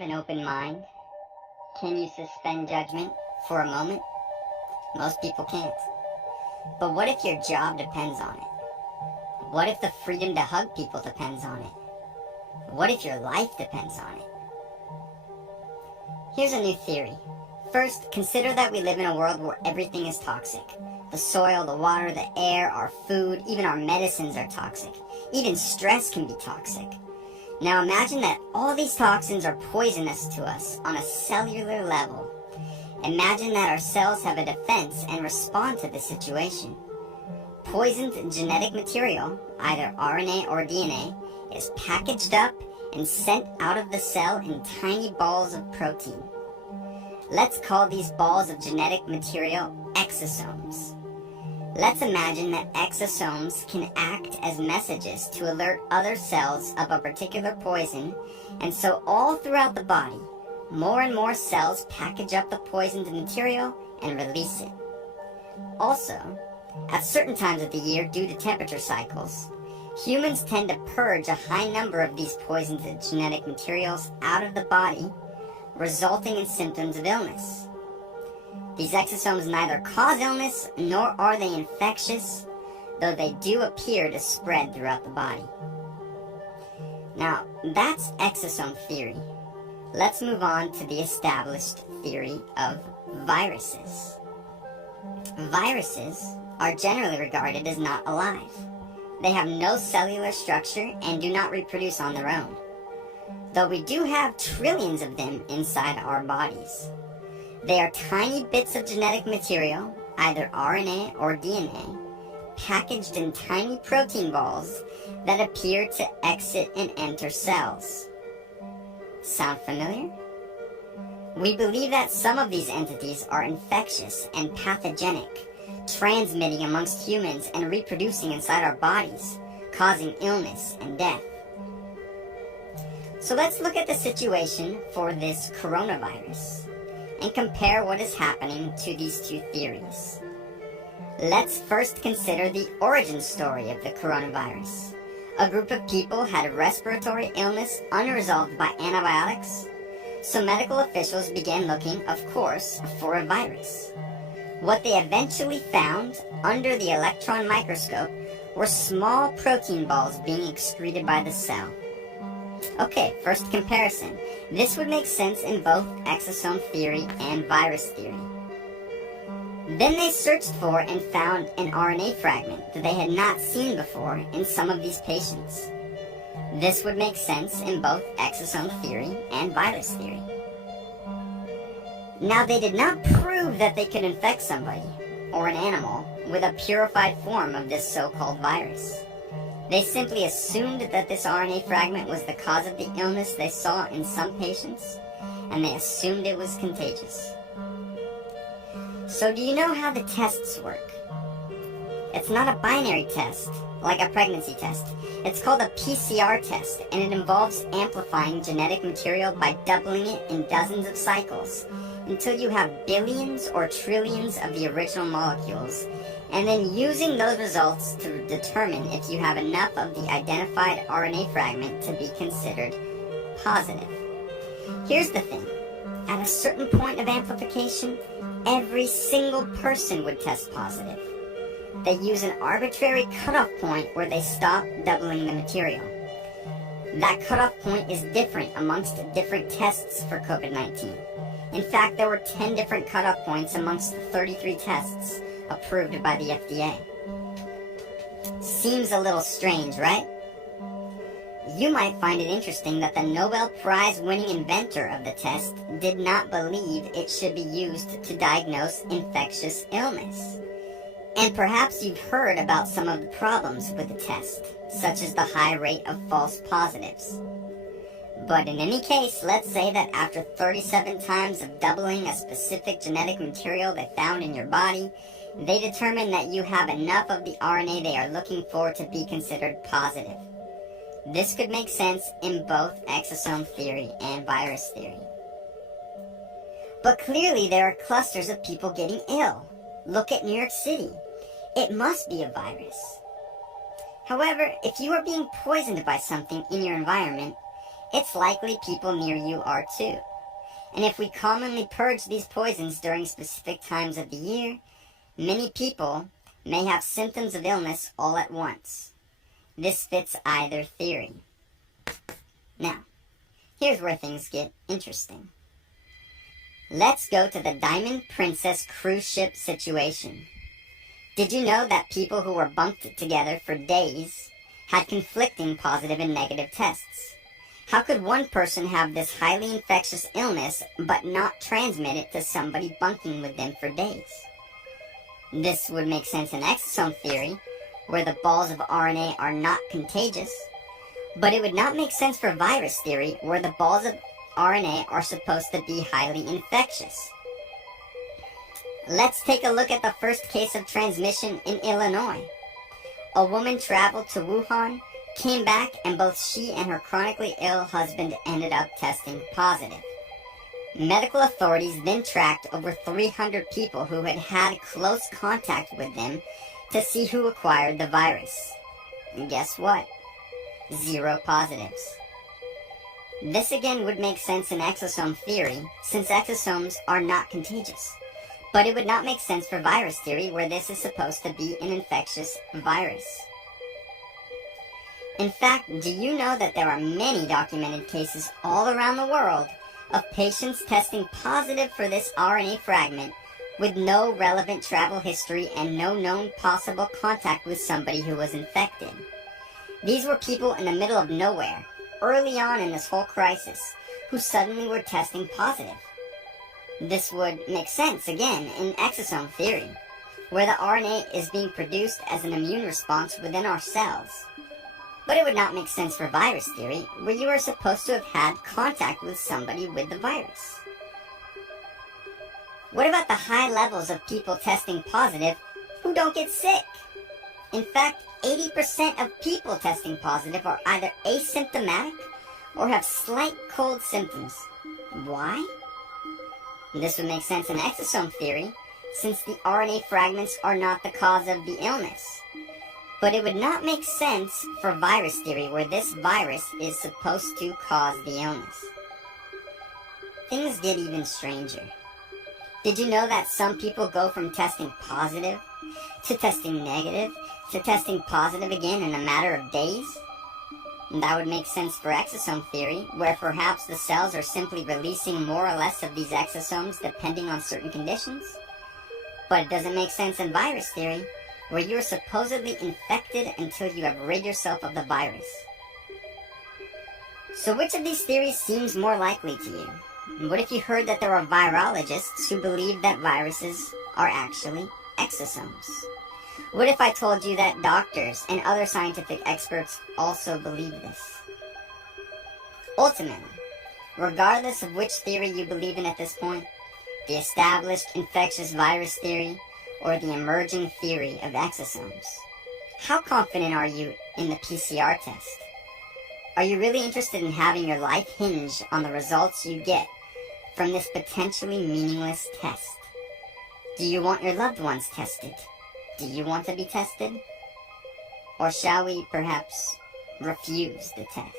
have an open mind? Can you suspend judgment for a moment? Most people can't. But what if your job depends on it? What if the freedom to hug people depends on it? What if your life depends on it? Here's a new theory. First, consider that we live in a world where everything is toxic. The soil, the water, the air, our food, even our medicines are toxic. Even stress can be toxic. Now imagine that all these toxins are poisonous to us on a cellular level. Imagine that our cells have a defense and respond to this situation. Poisoned genetic material, either RNA or DNA, is packaged up and sent out of the cell in tiny balls of protein. Let's call these balls of genetic material exosomes. Let's imagine that exosomes can act as messages to alert other cells of a particular poison, and so all throughout the body, more and more cells package up the poisoned material and release it. Also, at certain times of the year due to temperature cycles, humans tend to purge a high number of these poisoned genetic materials out of the body, resulting in symptoms of illness. These exosomes neither cause illness nor are they infectious, though they do appear to spread throughout the body. Now, that's exosome theory. Let's move on to the established theory of viruses. Viruses are generally regarded as not alive. They have no cellular structure and do not reproduce on their own, though we do have trillions of them inside our bodies. They are tiny bits of genetic material, either RNA or DNA, packaged in tiny protein balls that appear to exit and enter cells. Sound familiar? We believe that some of these entities are infectious and pathogenic, transmitting amongst humans and reproducing inside our bodies, causing illness and death. So let's look at the situation for this coronavirus and compare what is happening to these two theories. Let's first consider the origin story of the coronavirus. A group of people had respiratory illness unresolved by antibiotics, so medical officials began looking, of course, for a virus. What they eventually found under the electron microscope were small protein balls being excreted by the cell. Okay, first comparison. This would make sense in both exosome theory and virus theory. Then they searched for and found an RNA fragment that they had not seen before in some of these patients. This would make sense in both exosome theory and virus theory. Now, they did not prove that they could infect somebody or an animal with a purified form of this so-called virus. They simply assumed that this RNA fragment was the cause of the illness they saw in some patients, and they assumed it was contagious. So do you know how the tests work? It's not a binary test, like a pregnancy test. It's called a PCR test, and it involves amplifying genetic material by doubling it in dozens of cycles until you have billions or trillions of the original molecules, and then using those results to determine if you have enough of the identified RNA fragment to be considered positive. Here's the thing. At a certain point of amplification, every single person would test positive. They use an arbitrary cutoff point where they stop doubling the material. That cutoff point is different amongst different tests for COVID-19. In fact, there were 10 different cutoff points amongst the 33 tests approved by the FDA. Seems a little strange, right? You might find it interesting that the Nobel Prize-winning inventor of the test did not believe it should be used to diagnose infectious illness. And perhaps you've heard about some of the problems with the test, such as the high rate of false positives. But in any case, let's say that after 37 times of doubling a specific genetic material they found in your body, they determine that you have enough of the RNA they are looking for to be considered positive. This could make sense in both exosome theory and virus theory. But clearly there are clusters of people getting ill. Look at New York City. It must be a virus. However, if you are being poisoned by something in your environment, it's likely people near you are too. And if we commonly purge these poisons during specific times of the year, many people may have symptoms of illness all at once. This fits either theory. Now, here's where things get interesting. Let's go to the Diamond Princess cruise ship situation. Did you know that people who were bunked together for days had conflicting positive and negative tests? How could one person have this highly infectious illness but not transmit it to somebody bunking with them for days? This would make sense in exosome theory, where the balls of RNA are not contagious, but it would not make sense for virus theory, where the balls of RNA are supposed to be highly infectious. Let's take a look at the first case of transmission in Illinois. A woman traveled to Wuhan, came back, and both she and her chronically ill husband ended up testing positive. Medical authorities then tracked over 300 people who had had close contact with them to see who acquired the virus. And guess what? 0 positives. This again would make sense in exosome theory, since exosomes are not contagious. But it would not make sense for virus theory, where this is supposed to be an infectious virus. In fact, do you know that there are many documented cases all around the world of patients testing positive for this RNA fragment with no relevant travel history and no known possible contact with somebody who was infected? These were people in the middle of nowhere, early on in this whole crisis, who suddenly were testing positive. This would make sense, again, in exosome theory, where the RNA is being produced as an immune response within our cells. But it would not make sense for virus theory, where you are supposed to have had contact with somebody with the virus. What about the high levels of people testing positive who don't get sick? In fact, 80% of people testing positive are either asymptomatic or have slight cold symptoms. Why? This would make sense in exosome theory, since the RNA fragments are not the cause of the illness. But it would not make sense for virus theory, where this virus is supposed to cause the illness. Things get even stranger. Did you know that some people go from testing positive to testing negative to testing positive again in a matter of days? And that would make sense for exosome theory, where perhaps the cells are simply releasing more or less of these exosomes depending on certain conditions. But it doesn't make sense in virus theory, where you are supposedly infected until you have rid yourself of the virus. So which of these theories seems more likely to you? And what if you heard that there are virologists who believe that viruses are actually exosomes? What if I told you that doctors and other scientific experts also believe this? Ultimately, regardless of which theory you believe in at this point, the established infectious virus theory or the emerging theory of exosomes, how confident are you in the PCR test? Are you really interested in having your life hinge on the results you get from this potentially meaningless test? Do you want your loved ones tested? Do you want to be tested? Or shall we perhaps refuse the test?